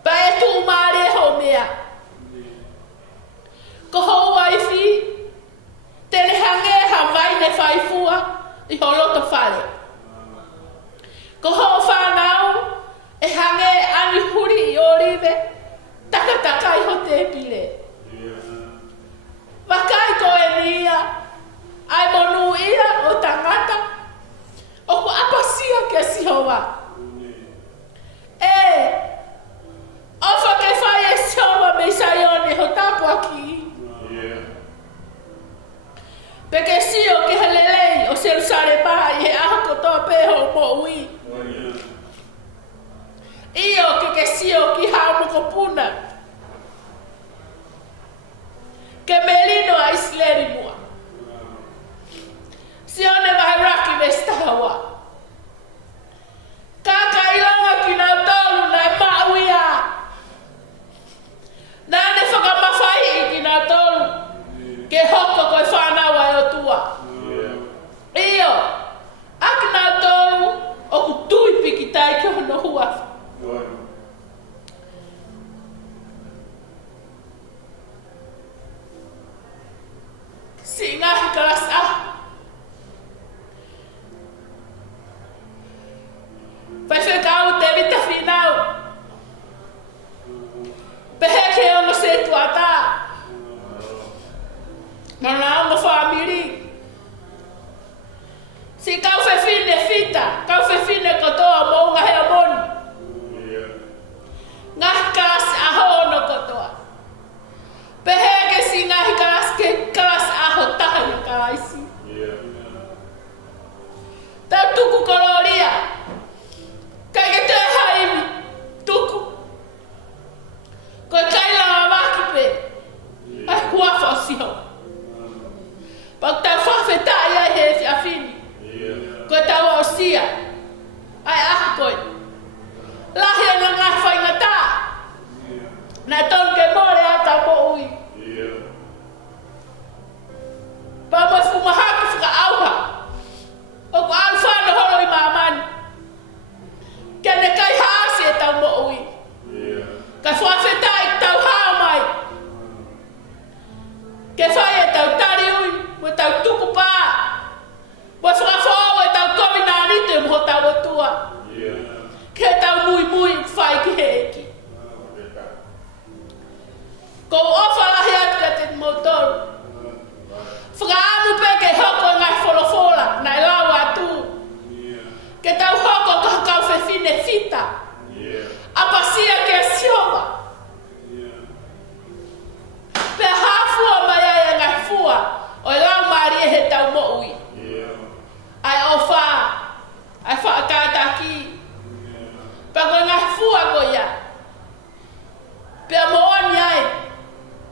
pa e tu maare ho mea. Ko hou waifi, tene hange ha vaine whaifua I holoto whare. Ko hou whanau, e hange ani huri I orive, taka I ho te pile. Wakai ko e nia, ai monu ia o tangata, o ku apasia ke sihowa. O whake whai e sihowa me saione ho tapu aki. Peke sio ke halelei o Jerusalem bai he aho kotoa peho mo ui. Iyo ke sio ki hao mo kopuna.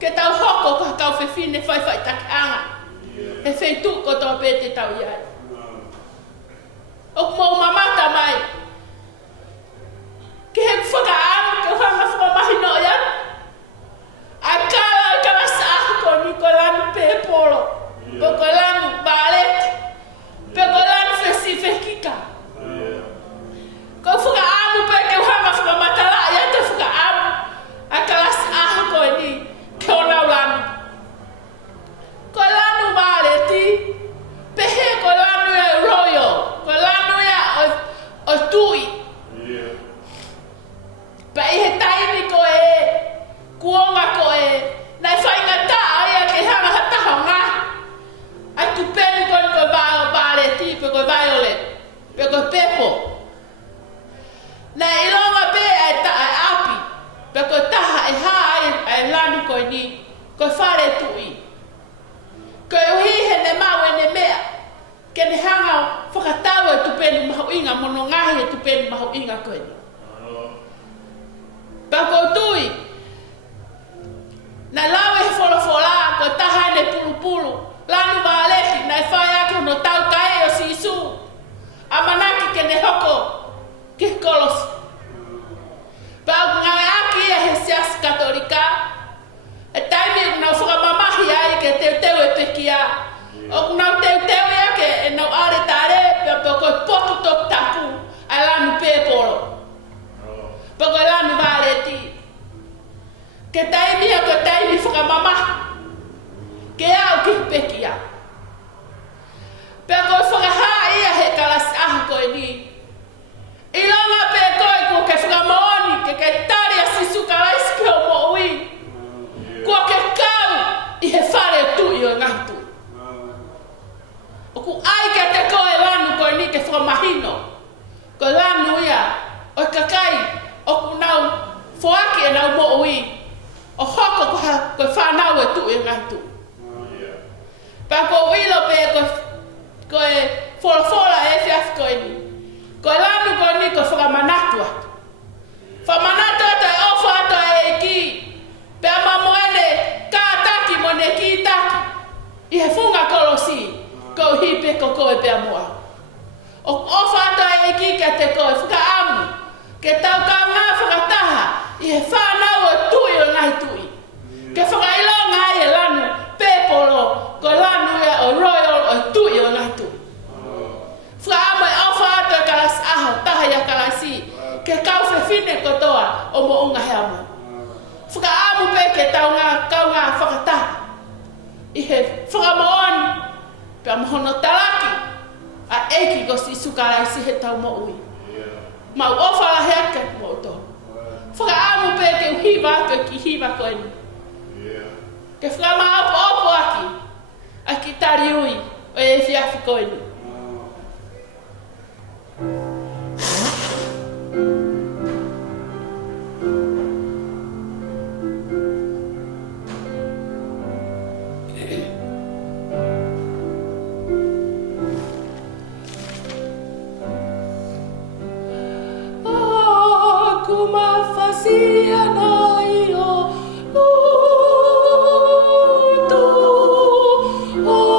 ke tau hoko ka kau fefine fai take anga. E fei tu ko tau pete tau iai. O mo mamata mai. Ke he whakaam, ke whanga whakamahi no ia. A kala sa ko ni ko lanu pepolo. Pe ko lanu baleti. Pe ko lanu fekika. Ko whakaamu pe ke whanga whakamatala ia te whakaamu. A kala sa ko ni ke o nau lanu. Ko lanu baleti. Pe he ko lanu ia royal. Ko lanu ia o tui. Pa i he taimi ko kuonga ko nai whainga ta aia ke hanga hataha ngā. Ai tu peni ko baleti, pe ko violet, pe ko pepo. Nai ilonga pe ai api, pe ko taha ai lanu ko ni, ko whare tui. Ko uhi he ne mau ne mea, ke ne hanga whakatau e tu peni mahu inga, mono ngahi e tu peni mahu inga ko ni. Pako tui, na lawe he wholofola ko taha ne pulu, lanu maaleki na e whai ake no tau kae o sisu, a manaki ke ne hoko ki kolosi. Pako ngai aki e he siasi katolika, e taimi nau whakamamahi ai ke teu e pekia, o nau teu ia ke e nau are tare, pako e potu tok taku, a lanu pepolo. Pako lanu maaleti. Ke taimi a ko taimi whakamama. Ke au ki pekia. Pako whakaha ia he kalas aha koe ni. Ilonga pe koe ko ke whakamaoni ke tari a sisu kalaisi ke o mo ui. Ko ke kau i he whare tu i o ngatu. O ku ai ke te koe lanu koe ni ke whakamahino. Ko lanu ia o kakai o ku nau whoaki e nau mo ui. O hoko ko whanau e tu e ngatu. Pa ko wilo pe ko e wholofola e whiaf koe ni. Ko e lanu koe ni ko whakamanatu atu. Whamanatu atu e ofa atu e ki. Pe ama moene ka taki mo ne ki taki. I he funga kolosi. Ko hipe ko koe pe amoa. O ofa atu e ki ke te koe whakaamu. Ke tau ka ngā whakataha. I he whanau e tui o ngai tui. Ke whakailo ngai e lanu pepolo, ko lanu e o royal o tui o ngai tui. Whakaamo e awha ato e kalas aho, taha ia kalasi, ke kau whewhine kotoa o mo unga hea mo. Whakaamo pe ke kau ngā whakataha. I he whakamooni, pe amohono talaki, a eiki ko si sukaraisi he tau mo ui. Mau ofala heaka mo to. Whakaamu pe ke uhiwa pe ki hiwa koe ni. Ke whakama opo aki. A ki tari ui o e whiawhi koe ni. Oh,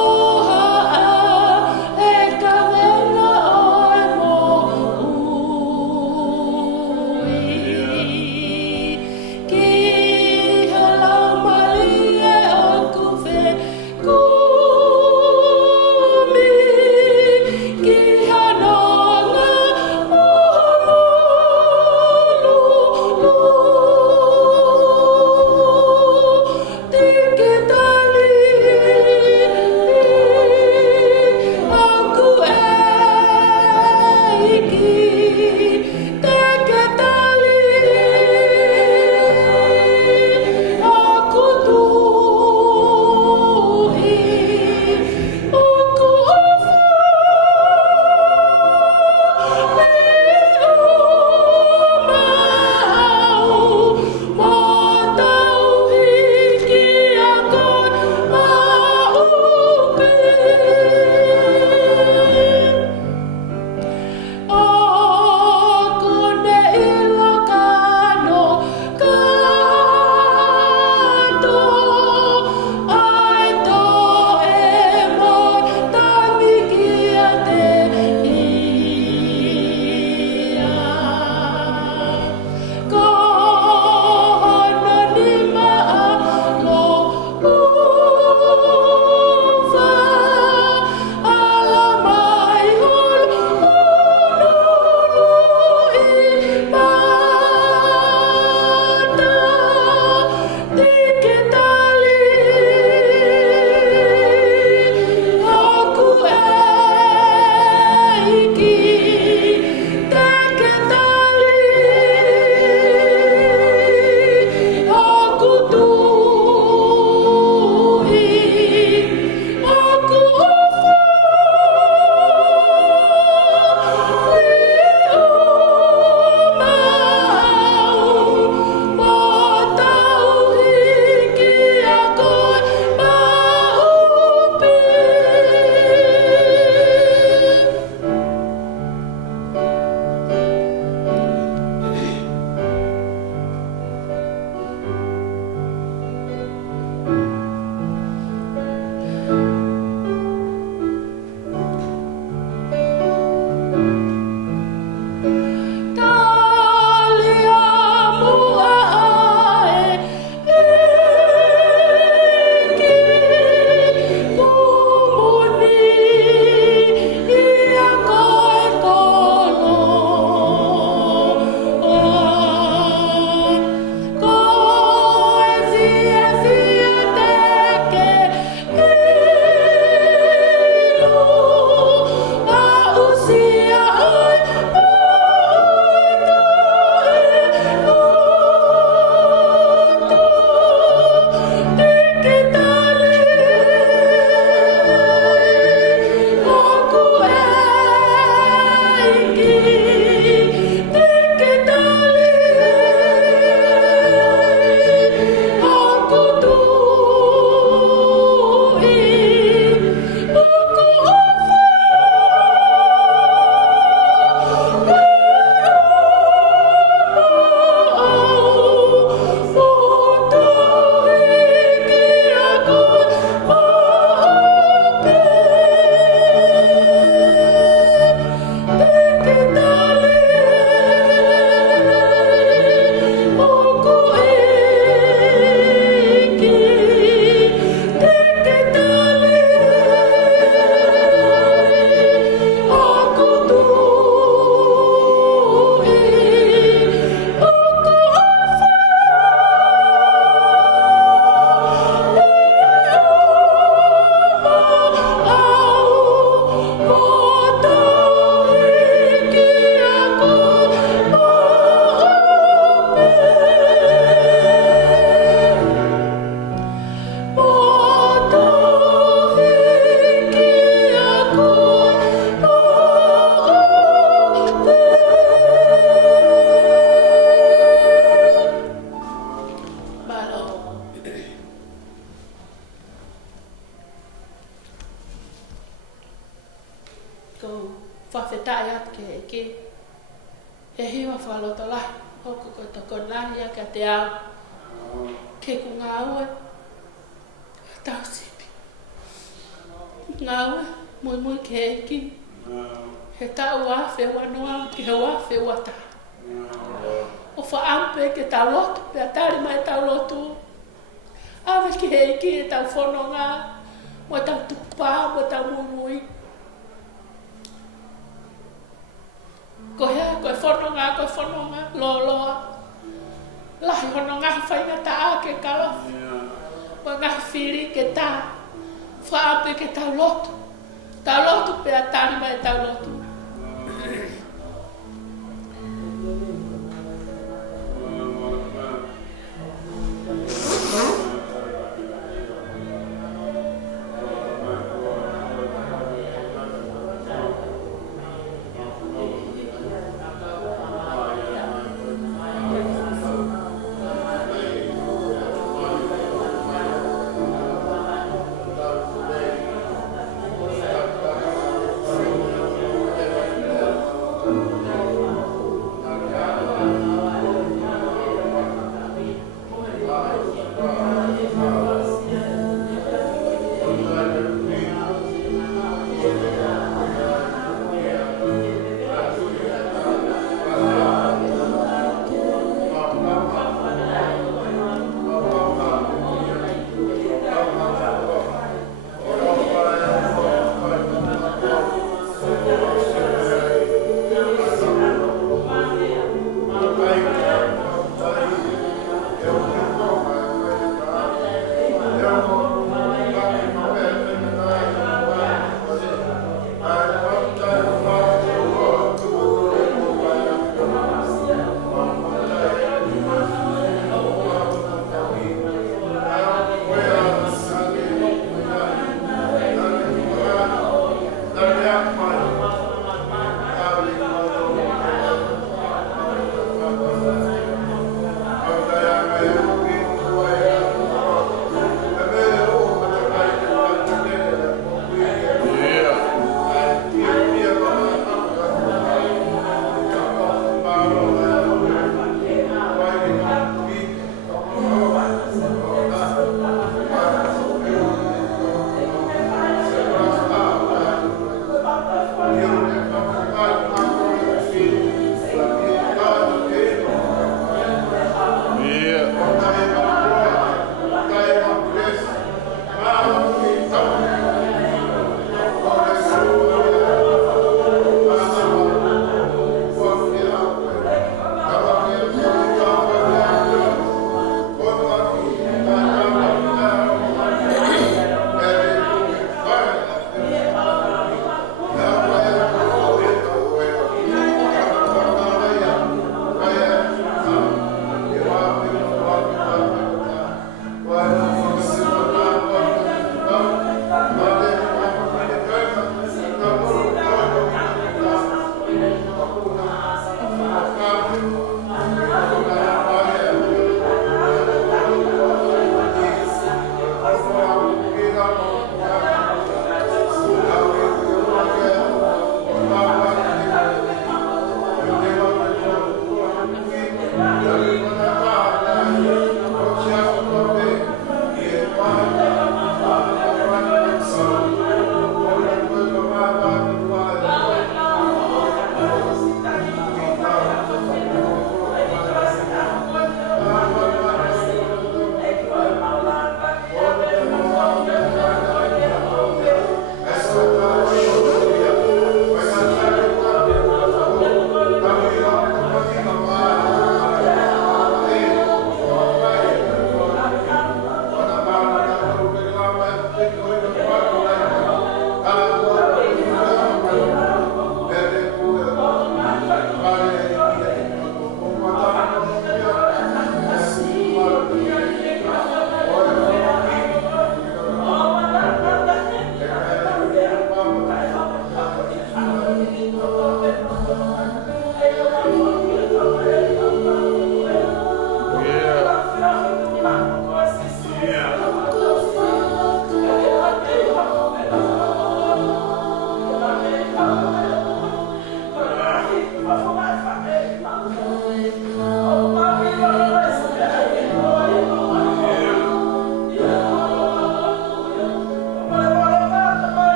kou whawhetai atu ke. He hiwa whalota lahi. Hoko ko toko lahi a ka te au. Ke ku ngā ue. Tau sipi. Ngā ue, mui mui ke eki. He tau awhe wanoa ki he awhe wata. O whaampe ke tau lotu, pe atari mai tau lotu. Awe ki he eki e tau whanonga. Mo tau tupa, mo tau mumui. Ko hea, koe whanonga, loa. Lahi hononga whainga ta a ke kalofi. Mo ngahi whiri ke tā. Whaape ke tau lotu. Tau lotu pe atari mai tau lotu.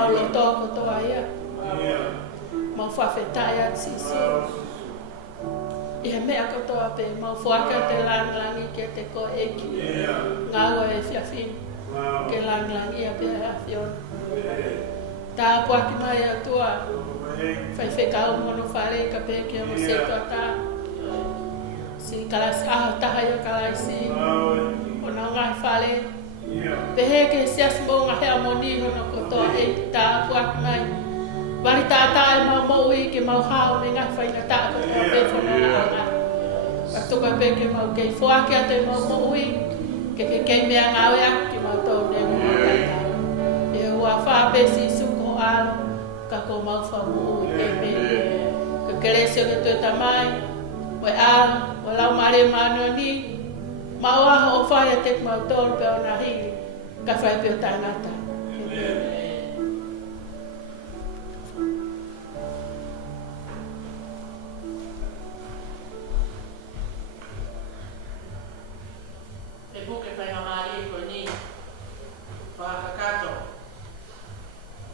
mau lo toko toa ia. Mau whawhetai at sisi. Ia mea kotoa pe, mau whaka te langlangi ke te ko eki. Ngā ua e whiawhini. Ke langlangi a pe a whiona. Tā puaki mai atua. Whaiwhekau mono whare ka pe ke mo se toa tā. Si kalasi aho taha ia kalaisi. O nā ngai whare. Pehe ke sias mo ngā hea moni hono kotoa e tā puaki mai. Wari tātā e mau maui ke mau hao me ngai whainga tā kotoa pe whono nā ngā. Patuka pe ke mau kei whuake a te mau maui. Ke kei mea ngā wea ki mau tau ne mo tātā. E ua whape si suko alo. Ka ko mau whamu e me. Ka keresio ke tue tamai. Wai alo, wa lau mare mano ni. Mau aho o whai a te mau tōru pe o nā hili. Ka whai pe o tāngata. E buke whai ngā maari ko ni. Whakakato.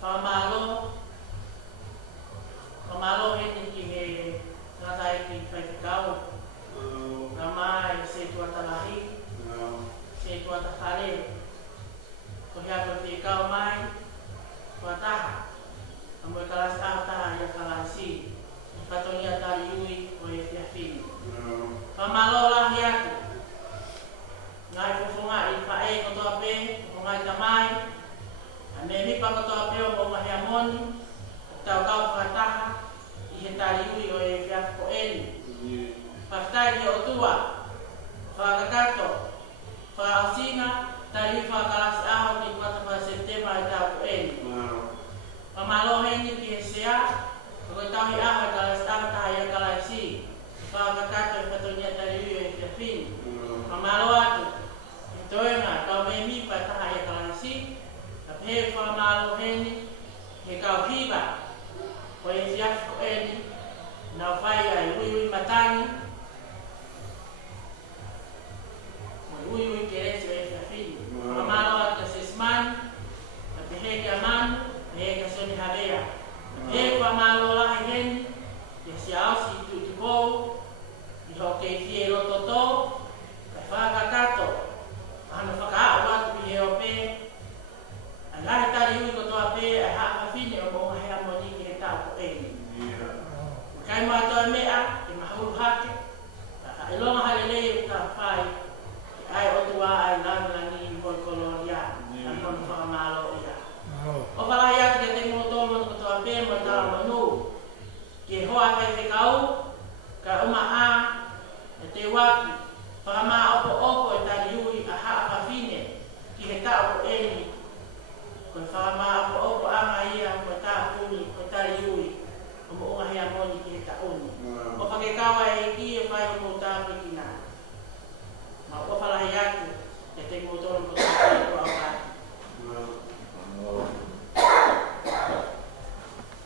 Whamalo. Whamalo he ni ki he ngata e ki whaikikau. Ngā mai se tuatalahi. Se tuatahare. Ko hea ko te kau mai. Tuataha. Amo e kalasi ahataha ia kalasi. Patonia tari ui o e whiawhini. Whamalo lahi aku. Ngai fufunga i whae kotoa pe, fufunga i tamai. A me mipa kotoa pe o monga hea moni. Tau kau whakataha. I he tari ui o e whiawhi ko eni. Whaktai i o tua. Whakakato. Whakaosina. Tari ui whakalasi aho ki kwatapa Septemba i tau ko eni. Whamalo heni ki he sea. Koi tau hi aho i kalasi aho taha i a kalaisi. Whakakato i patonia tari ui o e whiawhini. Whamalo atu. Toenga, kau me mipa taha ia kalaisi. Ka pehe whamalo heni. He kau hiwa. Ko e whiawhi ko eni. Nau whai ai ui matangi. Ui ke resi o e whiawhini. Whamalo atu ka sesmani. Ka pehe ke amanu. Pehe ka soni harea. Ka pehe whamalo lahi heni. Ke si ausi tu kou. I hoke i fie rototo. Ka whakakato. Ano whakaau atu i he o pē. A ngahi tari ui kotoa pē a haa whine o monga hea moni ki he tau ko eni. Kai mai toa mea, e mahuru hake. E longa halelei e ta whai. E ai otua ai langangi i hoi koloria. A kono whakamalo ia. O whalai atu ke te motomo kotoa pē mo tau manu. Ke hoa kai whekau. Ka uma a. E te waki. Whakama opo opo e tari ui a haa whawhine ki he tau ko eni. Koe whakama opo opo anga ia koe tau kuni koe tari ui. O mo unga hea moni ki he tauni. O whakekawa e ki e whai o mo